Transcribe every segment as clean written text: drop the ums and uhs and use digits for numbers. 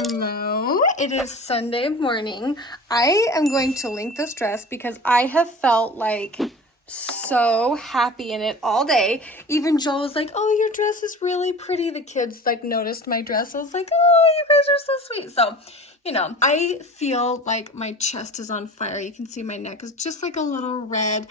Hello, it is Sunday morning. I am going to link this dress because I have felt like so happy in it all day. Even Joel was like, oh, your dress is really pretty. The kids like noticed my dress. I was like, oh, you guys are so sweet. So, you know, I feel like my chest is on fire. You can see my neck is just like a little red.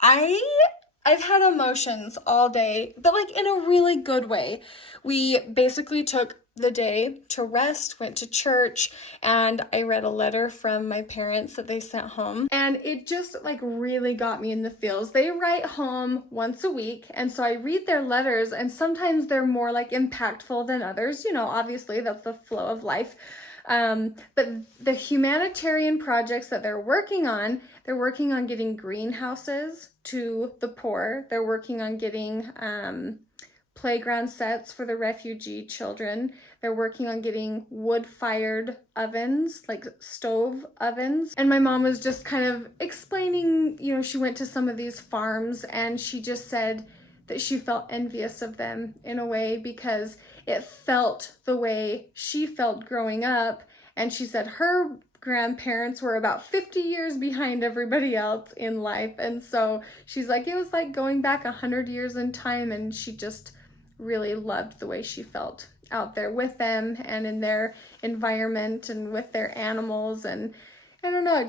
I've had emotions all day, but like in a really good way. We basically took the day to rest, went to church, and I read a letter from my parents that they sent home. And it just like really got me in the feels. They write home once a week, and so I read their letters, and sometimes they're more like impactful than others. You know, obviously that's the flow of life. But the humanitarian projects that they're working on getting greenhouses to the poor. They're working on getting playground sets for the refugee children. They're working on getting wood-fired ovens, like stove ovens. And my mom was just kind of explaining, you know, she went to some of these farms and she just said that she felt envious of them in a way because it felt the way she felt growing up. And she said her grandparents were about 50 years behind everybody else in life. And so she's like, it was like going back 100 years in time, and she just really loved the way she felt out there with them and in their environment and with their animals. And I don't know,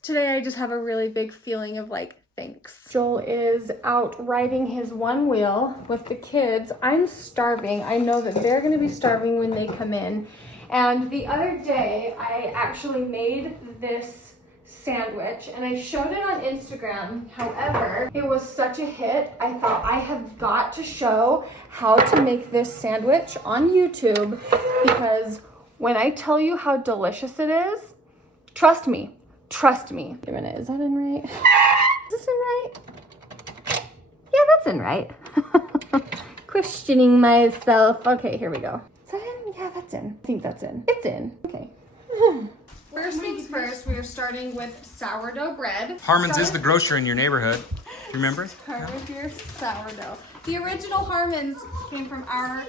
today I just have a really big feeling of like, thanks. Joel is out riding his one wheel with the kids. I'm starving. I know that they're going to be starving when they come in. And the other day, I actually made this sandwich and I showed it on Instagram. However, it was such a hit, I thought I have got to show how to make this sandwich on YouTube, because when I tell you how delicious it is, trust me. Wait a minute, is that in right? Is this in right? Yeah, that's in right. Questioning myself. Okay, here we go. Is that in? Yeah, that's in. I think that's in. It's in. Okay. First things first, we are starting with sourdough bread. Harmon's is the grocer in your neighborhood. Remember? Start with your sourdough. The original Harmon's came from our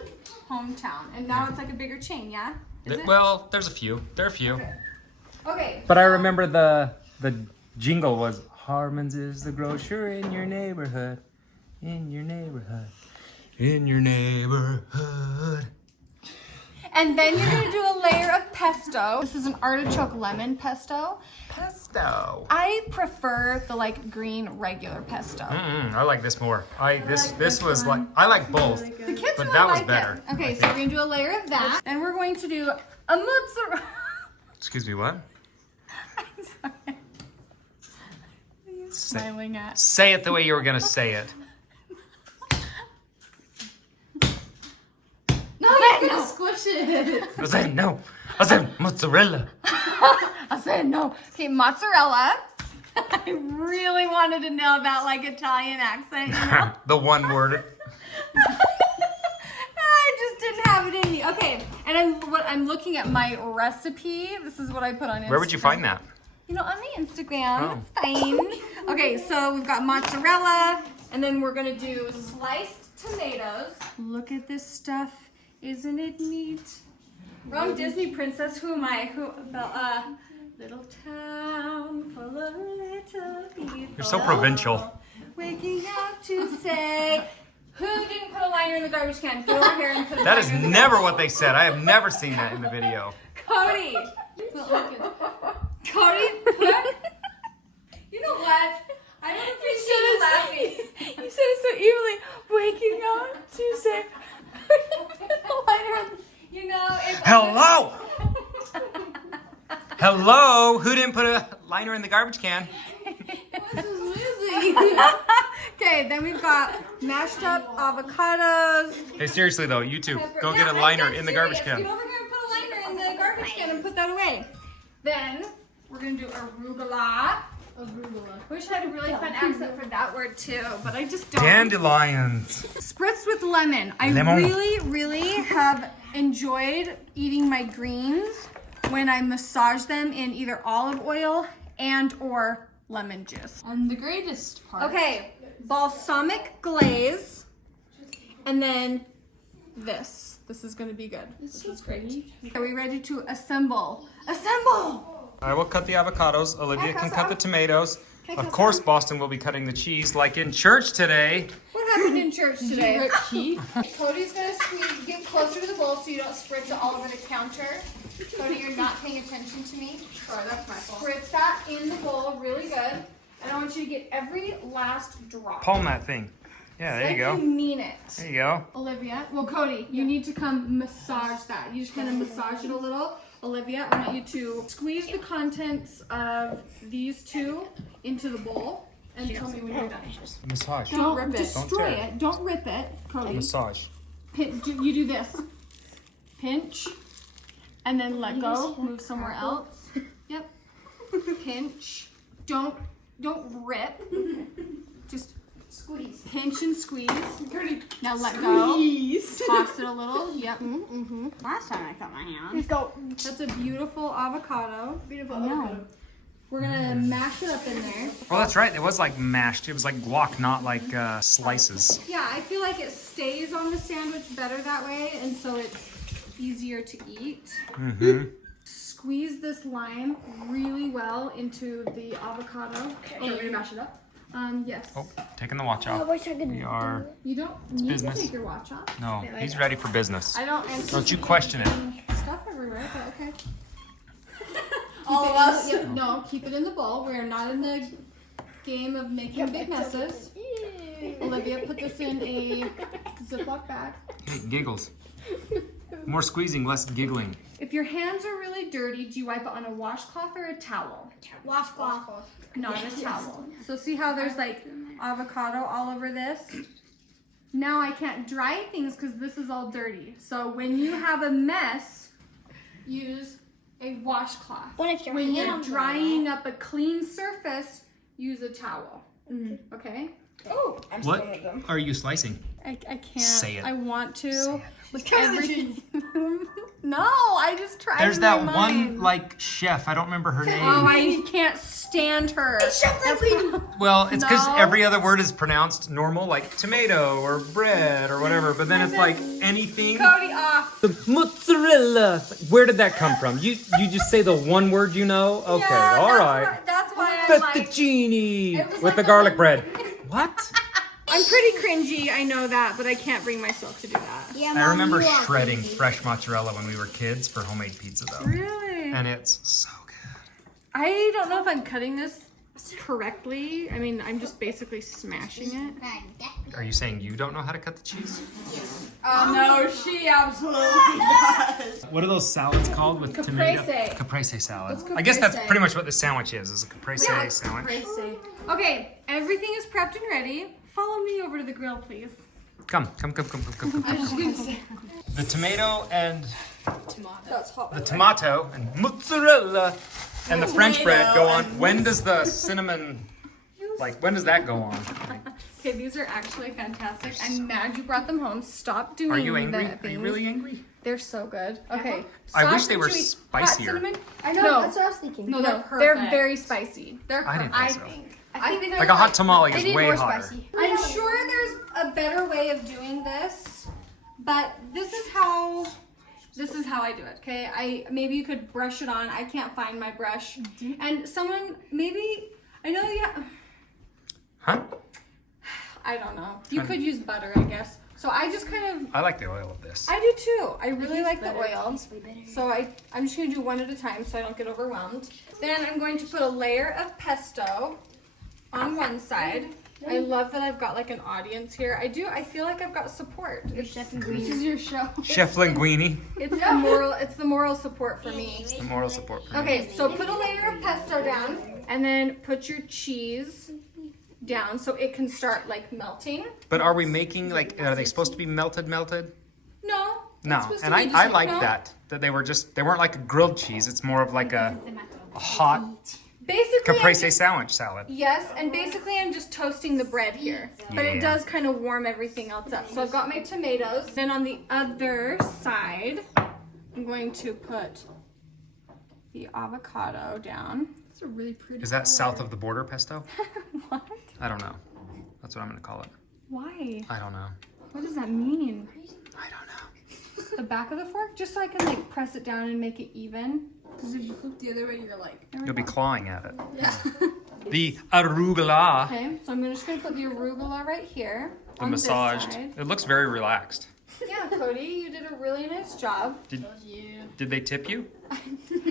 hometown, and now it's like a bigger chain, yeah? Is it? Well, there's a few. There are a few. Okay. But I remember the jingle was Harmon's is the grocer in your neighborhood. In your neighborhood. In your neighborhood. And then you're gonna do a layer of pesto. This is an artichoke lemon pesto. Pesto. I prefer the like green regular pesto. I like this more. This was one. like, I like both. Really the kids but really that was like better. It. Okay, so we're gonna do a layer of that. Then we're going to do a mozzarella. Excuse me, what? I'm sorry. What are you smiling at? Say it the way you were gonna say it. No, you're gonna squish it. I said no. I said mozzarella. I said no. Okay, mozzarella. I really wanted to nail that like Italian accent, you know? The one word. I just didn't have it in me. Okay, and I'm looking at my recipe. This is what I put on Instagram. Where would you find that? You know, on the Instagram. Oh. It's fine. Okay, so we've got mozzarella, and then we're gonna do sliced tomatoes. Look at this stuff. Isn't it neat? Wrong Disney princess. Who am I? Little town full of little people. You're so provincial. Waking up to say, who didn't put a liner in the garbage can? Go over here and put a That liner is in the never what they said. I have never seen that in the video. Cody! Cody, put... You know what? I don't appreciate you laughing. You said it so evilly. Waking up to say... You know, if Hello! Hello? Who didn't put a liner in the garbage can? Okay, then we've got mashed up avocados. Hey, seriously though, you two, go get a liner in the garbage can. Get over here and put a liner in the garbage can and put that away. Then we're gonna do arugula. Wish I had a really fun accent for that word too, but I just don't. Dandelions. Spritzed with lemon. I Lemon. really have enjoyed eating my greens when I massage them in either olive oil and or lemon juice. And the greatest part. Okay, balsamic glaze, and then this. This is gonna be good. This is great. Are we ready to assemble? Assemble! I will cut the avocados. Olivia can cut the tomatoes. Of course, Boston will be cutting the cheese, like in church today. What happened in church today? Cody's gonna squeeze, get closer to the bowl so you don't spritz it all over the counter. Cody, you're not paying attention to me. Sorry, that's my fault. Spritz that in the bowl really good. And I want you to get every last drop. Palm that thing. Yeah, there you go. You mean it. There you go. Olivia, well, Cody, you need to come massage that. You just kind of massage it a little. Olivia, I want you to squeeze the contents of these two into the bowl and tell me when you're done. Massage. Don't rip it. Don't Destroy tear it. Don't rip it, Cody. Massage. You do this. Pinch. And then let go. Move somewhere else. Yep. Pinch. Don't rip. Just squeeze. Pinch and squeeze. Now let go. Toss it a little. Yep. Last time I cut my hand. Let's go. That's a beautiful avocado. Beautiful avocado. We're gonna mash it up in there. Well, that's right. It was like mashed. It was like guac, not like slices. Yeah, I feel like it stays on the sandwich better that way, and so it's easier to eat. Squeeze this lime really well into the avocado. Okay. Oh, you're gonna mash it up? Yes. Oh, taking the watch off. We are. You don't need business. to take your watch off. No, he's ready for business. I don't. Don't you question it. Stuff everywhere, but okay. All of us? No, keep it in the bowl. We're not in the game of making big messes. Olivia, put this in a Ziploc bag. Hey, giggles. More squeezing, less giggling. If your hands are really dirty, do you wipe it on a washcloth or a towel? Washcloth. Not a towel. So see how there's like avocado all over this? Now I can't dry things because this is all dirty. So when you have a mess, use a washcloth. What if your When you're hands are drying up a clean surface, use a towel. Okay? Oh, I'm What spilling them. are you slicing? I can't. Say it. I want to. Say it. With everything. No, I just tried. There's in that my one mind. like chef. I don't remember her name. Oh, I can't stand her. Well, it's because No. every other word is pronounced normal, like tomato or bread or whatever. But then it's like anything. Cody off. The mozzarella. Where did that come from? You just say the one word you know? Okay, Yeah, all that's right. why- That's why I'm like. Fettuccine It was with like the the garlic one- bread. What? I'm pretty cringy, I know that, but I can't bring myself to do that. Yeah, I Mom, remember you are shredding crazy. fresh mozzarella when we were kids for homemade pizza, though. Really? And it's so good. I don't know if I'm cutting this correctly. I mean, I'm just basically smashing it. Are you saying you don't know how to cut the cheese? No, she absolutely does. What are those salads called with tomato? Caprese. Caprese salad. What's I guess that's caprese? pretty much what the sandwich is a caprese Yeah, sandwich. Okay, everything is prepped and ready. Follow me over to the grill, please. Come. The tomato and That's hot. the tomato and mozzarella and the French bread go on. When does the cinnamon, when does that go on? Okay, these are actually fantastic. I'm mad you brought them home. Stop doing Are you angry? the Are you things. really angry? They're so good. Okay. I wish stop they were chewing- spicier. Hot cinnamon? I know, No. that's what I was thinking. No, they're they're very spicy. They're I didn't perfect. think so. I think Like a hot tamale they is need way more hotter. spicy. I'm sure there's a better way of doing this, but this is how I do it. Okay, maybe you could brush it on. I can't find my brush, and someone maybe I know you. Huh? I don't know. You could use butter, I guess. So I just kind of. I like the oil of this. I do too. I really like the oil. Way better. So I'm just going to do one at a time so I don't get overwhelmed. Then I'm going to put a layer of pesto on one side. I love that I've got like an audience here. I feel like I've got support. Chef This Linguini. is your show. Chef Linguini. It's the moral support for me. The moral support for me. Okay, so put a layer of pesto down and then put your cheese down so it can start like melting. But are we making are they supposed to be melted? No. No, it's supposed and to be I just- like no. that they weren't like a grilled cheese. It's more of like a hot Basically, caprese sandwich salad. yes, and basically I'm just toasting the bread here. But it Yeah. does kind of warm everything else up. So I've got my tomatoes. Then on the other side, I'm going to put the avocado down. It's a really pretty Is that south of the border pesto? What? I don't know. That's what I'm gonna call it. Why? I don't know. What does that mean? I don't know. the back of the fork just so I can like press it down and make it even. Because if you flip the other way, you're like. You'll be clawing at it. Yeah. The arugula. Okay, so I'm just gonna put the arugula right here. The on this massaged. side. It looks very relaxed. Yeah, Cody, you did a really nice job. Did they tip you?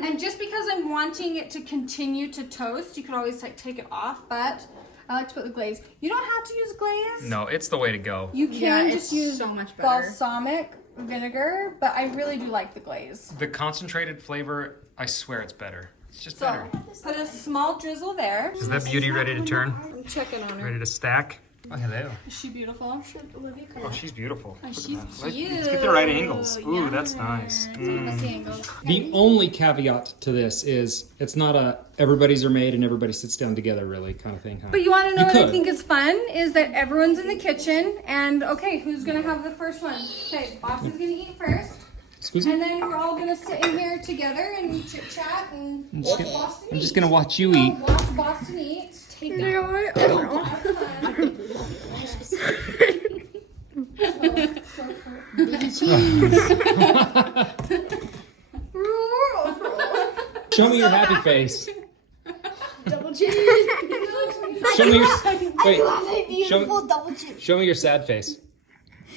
And just because I'm wanting it to continue to toast, you could always like take it off, but I like to put the glaze. You don't have to use glaze. No, it's the way to go. You can Yeah, just it's use so much better. balsamic vinegar, but I really do like the glaze. The concentrated flavor, I swear it's better. It's just So, better. put a small drizzle there. Is that beauty ready to turn? I'm checking on her. Ready to stack? Oh, hello. Is she beautiful? Oh, she's beautiful. She's Let's cute. get the right angles. Ooh, that's nice. Let's see angles. The only caveat to this is it's not a everybody's are made and everybody sits down together really kind of thing. Huh? But you want to know You what I could. think is fun? Is that everyone's in the kitchen, and okay, who's going to have the first one? Okay, Boss is going to eat first. Excuse me? And then we're all gonna sit in here together and chit chat and watch Boston I'm eat. just gonna watch you eat. Watch Boston eat. Take that. Show me your happy face. Double cheese. Show me your wait. Beautiful double cheese. Show me your sad face.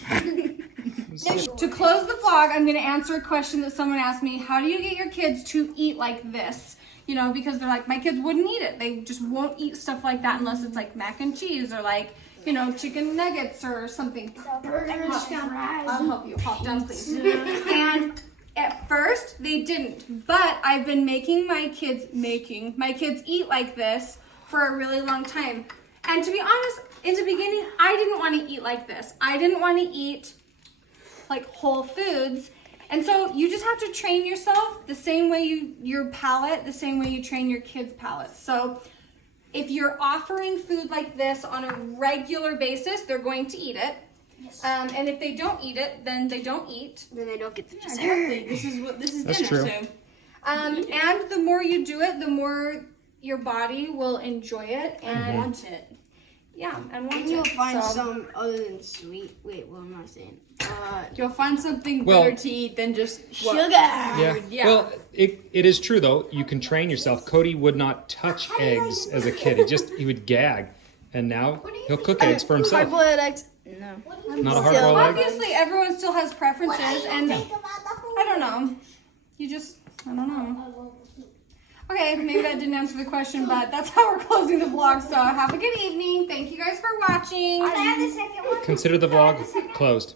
To close the vlog, I'm gonna answer a question that someone asked me. How do you get your kids to eat like this? You know, because they're like, my kids wouldn't eat it. They just won't eat stuff like that unless it's like mac and cheese or like, you know, chicken nuggets or something. Burgers, fries. I'll help you. Hop down, please. And at first, they didn't. But I've been making my kids eat like this for a really long time. And to be honest, in the beginning, I didn't want to eat like this. I didn't want to eat like whole foods. And so you just have to train yourself the same way your palate, the same way you train your kids' palates. So if you're offering food like this on a regular basis, they're going to eat it. Yes. And if they don't eat it, then they don't eat. Then they don't get the dessert. Exactly. This is That's dinner. true. So, and the more you do it, the more your body will enjoy it and Want it. yeah, and want And you'll it. find So, some other than sweet. Wait, what am I saying? You'll find something Well- better to eat than just Sugar. Yeah. Yeah. Well, it is true though. You can train yourself. Cody would not touch eggs as a kid. He would gag, and now he'll cook eggs for himself. Hard-boiled eggs. No. Not a hard-boiled egg. obviously, everyone still has preferences, and I don't know. I don't know. Okay, maybe that didn't answer the question, but that's how we're closing the vlog. So have a good evening. Thank you guys for watching. Consider the vlog closed.